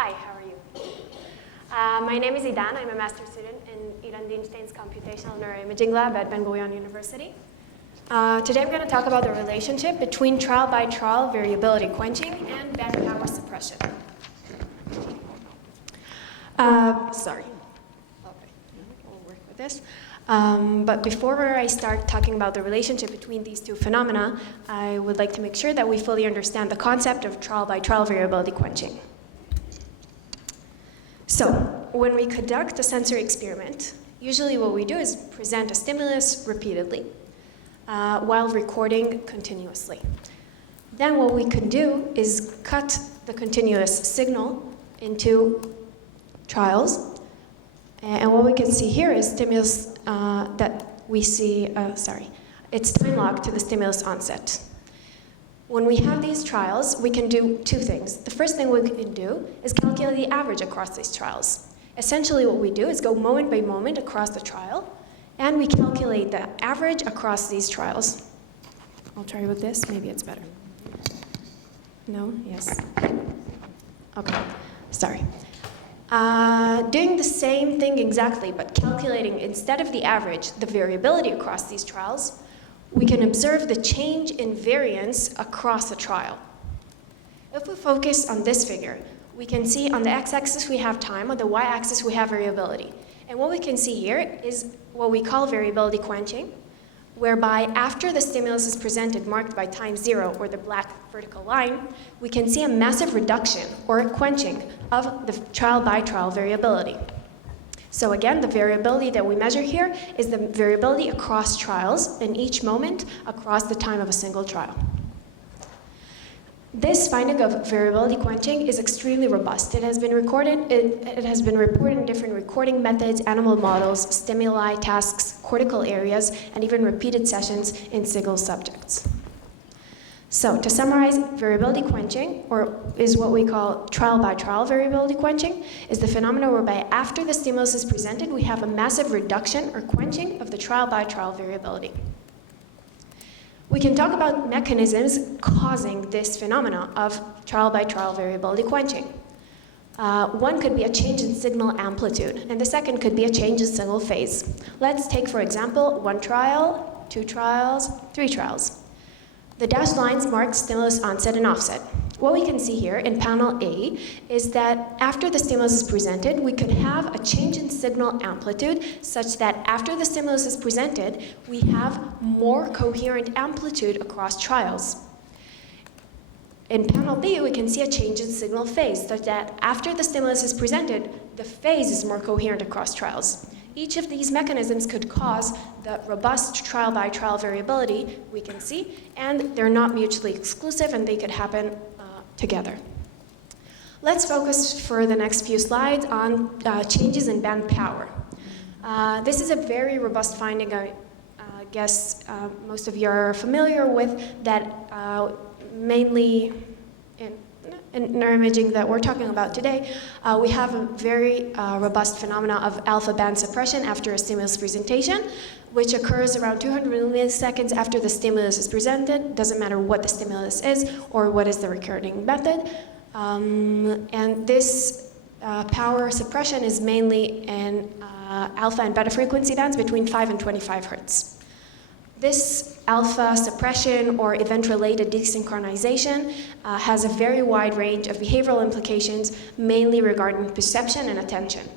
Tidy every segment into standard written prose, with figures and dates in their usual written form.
Hi, how are you? My name is Edan. I'm a master's student in Ilan Dinstein's Computational Neuroimaging Lab at Gurion University. Today I'm going to talk about the relationship between trial-by-trial variability quenching and band power suppression. Sorry. Okay, we'll work with this. But before I start talking about the relationship between these two phenomena, I would like to make sure that we fully understand the concept of trial-by-trial variability quenching. So, when we conduct a sensory experiment, usually what we do is present a stimulus repeatedly while recording continuously. Then what we can do is cut the continuous signal into trials. And what we can see here is stimulus that we see, it's time locked to the stimulus onset. When we have these trials, we can do two things. The first thing we can do is calculate the average across these trials. Essentially what we do is go moment by moment across the trial, and we calculate the average across these trials. I'll try with this, maybe it's better. No? Yes? Okay, sorry. Doing the same thing exactly, but calculating instead of the average, the variability across these trials, we can observe the change in variance across a trial. If we focus on this figure, we can see on the x-axis we have time, on the y-axis we have variability. And what we can see here is what we call variability quenching, whereby after the stimulus is presented marked by time 0, or the black vertical line, we can see a massive reduction or a quenching of the trial-by-trial variability. So again, the variability that we measure here is the variability across trials in each moment across the time of a single trial. This finding of variability quenching is extremely robust. It has been recorded, it has been reported in different recording methods, animal models, stimuli, tasks, cortical areas, and even repeated sessions in single subjects. So to summarize, variability quenching, or is what we call trial-by-trial variability quenching, is the phenomenon whereby after the stimulus is presented, we have a massive reduction or quenching of the trial-by-trial variability. We can talk about mechanisms causing this phenomena of trial-by-trial variability quenching. One could be a change in signal amplitude, and the second could be a change in signal phase. Let's take, for example, 1 trial, 2 trials, 3 trials. The dashed lines mark stimulus onset and offset. What we can see here in panel A is that after the stimulus is presented, we could have a change in signal amplitude such that after the stimulus is presented, we have more coherent amplitude across trials. In panel B, we can see a change in signal phase such that after the stimulus is presented, the phase is more coherent across trials. Each of these mechanisms could cause the robust trial-by-trial variability we can see, and they're not mutually exclusive, and they could happen together. Let's focus for the next few slides on changes in band power. This is a very robust finding. I guess most of you are familiar with that, mainly in neuroimaging that we're talking about today. We have a very robust phenomena of alpha band suppression after a stimulus presentation, which occurs around 200 milliseconds after the stimulus is presented. Doesn't matter what the stimulus is or what is the recording method. And this power suppression is mainly in alpha and beta frequency bands between 5 and 25 hertz. This alpha suppression or event-related desynchronization has a very wide range of behavioral implications, mainly regarding perception and attention.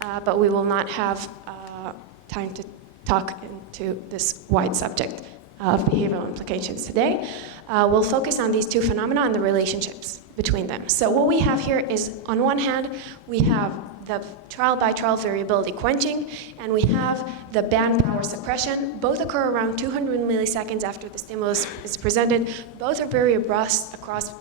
But we will not have time to talk into this wide subject of behavioral implications today. We'll focus on these two phenomena and the relationships between them. So what we have here is, on one hand, we have the trial-by-trial variability quenching, and we have the band power suppression. Both occur around 200 milliseconds after the stimulus is presented. Both are very robust across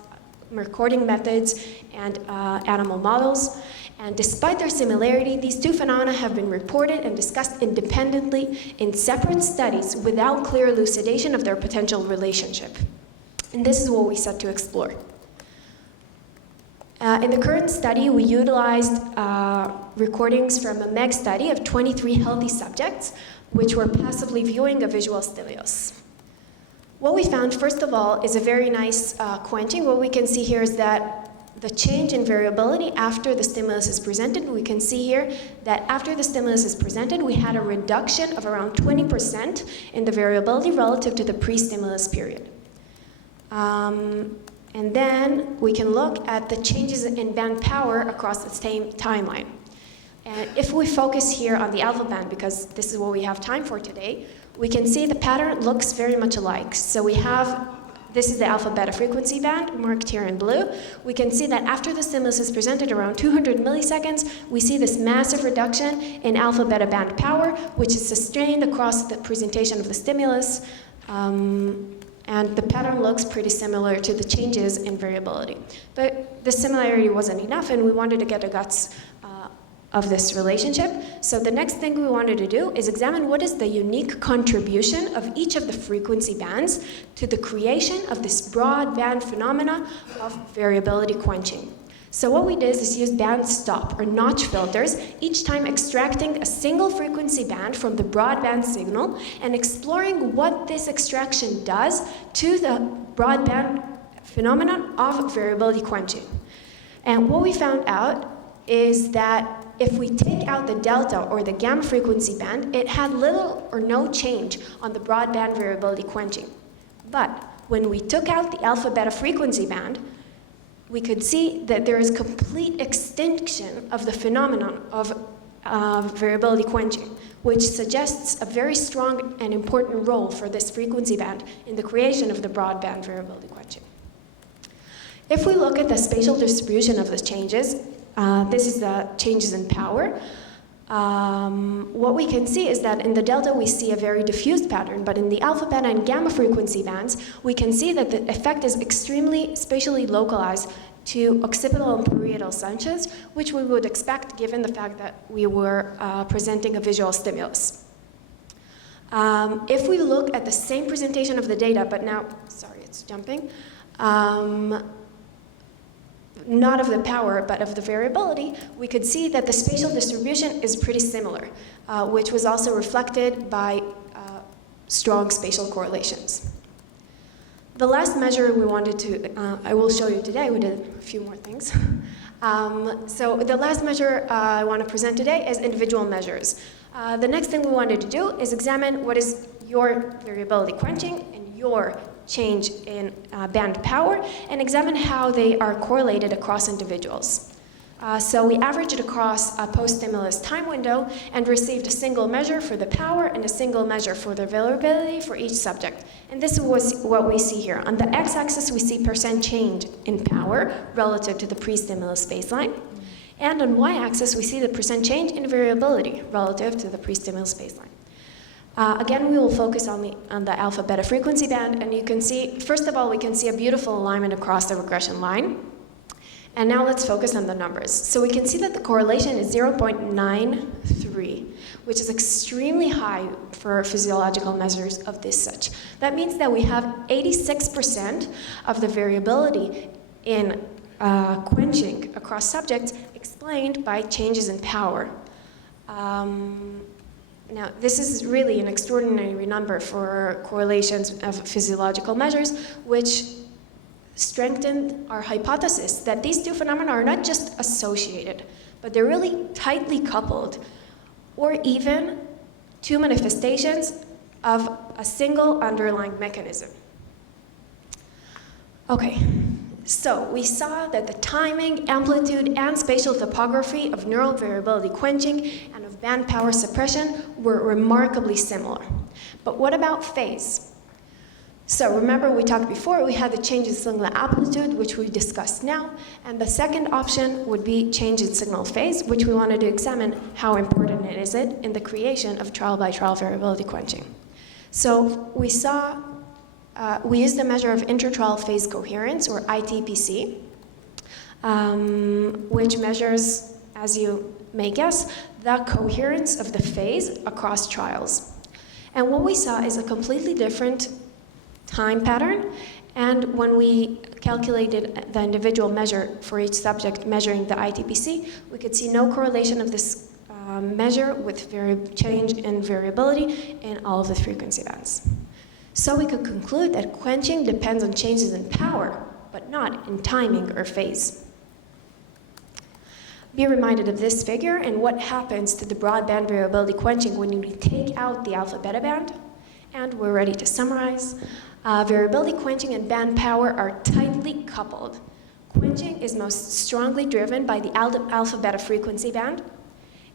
recording methods and animal models. And despite their similarity, these two phenomena have been reported and discussed independently in separate studies without clear elucidation of their potential relationship. And this is what we set to explore. In the current study, we utilized recordings from a MEG study of 23 healthy subjects, which were passively viewing a visual stimulus. What we found, first of all, is a very nice quenching. What we can see here is that the change in variability after the stimulus is presented. We can see here that after the stimulus is presented, we had a reduction of around 20% in the variability relative to the pre-stimulus period. And then we can look at the changes in band power across the same timeline. And if we focus here on the alpha band, because this is what we have time for today, we can see the pattern looks very much alike. So we have, this is the alpha beta frequency band, marked here in blue. We can see that after the stimulus is presented around 200 milliseconds, we see this massive reduction in alpha beta band power, which is sustained across the presentation of the stimulus. And the pattern looks pretty similar to the changes in variability. But the similarity wasn't enough, and we wanted to get the guts of this relationship. So the next thing we wanted to do is examine what is the unique contribution of each of the frequency bands to the creation of this broad band phenomena of variability quenching. So what we did is use band stop or notch filters, each time extracting a single frequency band from the broadband signal and exploring what this extraction does to the broadband phenomenon of variability quenching. And what we found out is that if we take out the delta or the gamma frequency band, it had little or no change on the broadband variability quenching. But when we took out the alpha beta frequency band, we could see that there is complete extinction of the phenomenon of variability quenching, which suggests a very strong and important role for this frequency band in the creation of the broadband variability quenching. If we look at the spatial distribution of the changes, this is the changes in power. What we can see is that in the delta we see a very diffused pattern, but in the alpha, beta, and gamma frequency bands, we can see that the effect is extremely spatially localized to occipital and parietal senses, which we would expect given the fact that we were presenting a visual stimulus. If we look at the same presentation of the data, but now, sorry, it's jumping, not of the power, but of the variability, we could see that the spatial distribution is pretty similar, which was also reflected by strong spatial correlations. The last measure we wanted to, I will show you today, we did a few more things. So the last measure I want to present today is individual measures. The next thing we wanted to do is examine what is your variability quenching and your change in band power, and examine how they are correlated across individuals. So we averaged across a post-stimulus time window and received a single measure for the power and a single measure for the variability for each subject. And this was what we see here. On the x-axis, we see percent change in power relative to the pre-stimulus baseline. And on y-axis, we see the percent change in variability relative to the pre-stimulus baseline. Again, we will focus on the alpha beta frequency band, and you can see, first of all, we can see a beautiful alignment across the regression line. And now let's focus on the numbers. So we can see that the correlation is 0.93, which is extremely high for physiological measures of this such. That means that we have 86% of the variability in quenching across subjects explained by changes in power. Now, this is really an extraordinary number for correlations of physiological measures, which strengthened our hypothesis that these two phenomena are not just associated, but they're really tightly coupled, or even two manifestations of a single underlying mechanism. Okay. So we saw that the timing, amplitude, and spatial topography of neural variability quenching and of band power suppression were remarkably similar. But what about phase? So remember we talked before, we had the change in signal amplitude, which we discussed now, and the second option would be change in signal phase, which we wanted to examine how important it is in the creation of trial-by-trial variability quenching. So we saw we used the measure of intertrial phase coherence, or ITPC, which measures, as you may guess, the coherence of the phase across trials. And what we saw is a completely different time pattern, and when we calculated the individual measure for each subject measuring the ITPC, we could see no correlation of this measure with change in variability in all of the frequency bands. So we could conclude that quenching depends on changes in power, but not in timing or phase. be reminded of this figure and what happens to the broadband variability quenching when you take out the alpha-beta band. And we're ready to summarize. Variability quenching and band power are tightly coupled. Quenching is most strongly driven by the alpha-beta frequency band.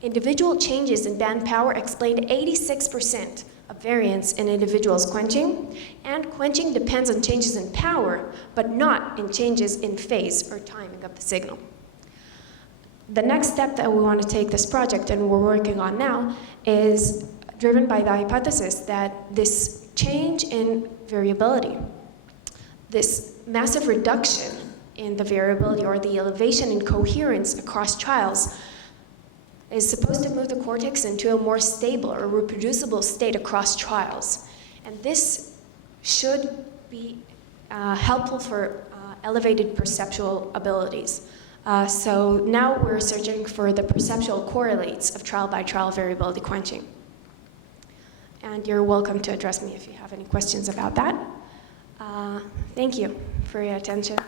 Individual changes in band power explained 86% of variance in individuals' quenching, and quenching depends on changes in power, but not in changes in phase or timing of the signal. The next step that we want to take this project, and we're working on now, is driven by the hypothesis that this change in variability, this massive reduction in the variability or the elevation in coherence across trials is supposed to move the cortex into a more stable or reproducible state across trials. And this should be helpful for elevated perceptual abilities. So now we're searching for the perceptual correlates of trial-by-trial variability quenching. And you're welcome to address me if you have any questions about that. Thank you for your attention.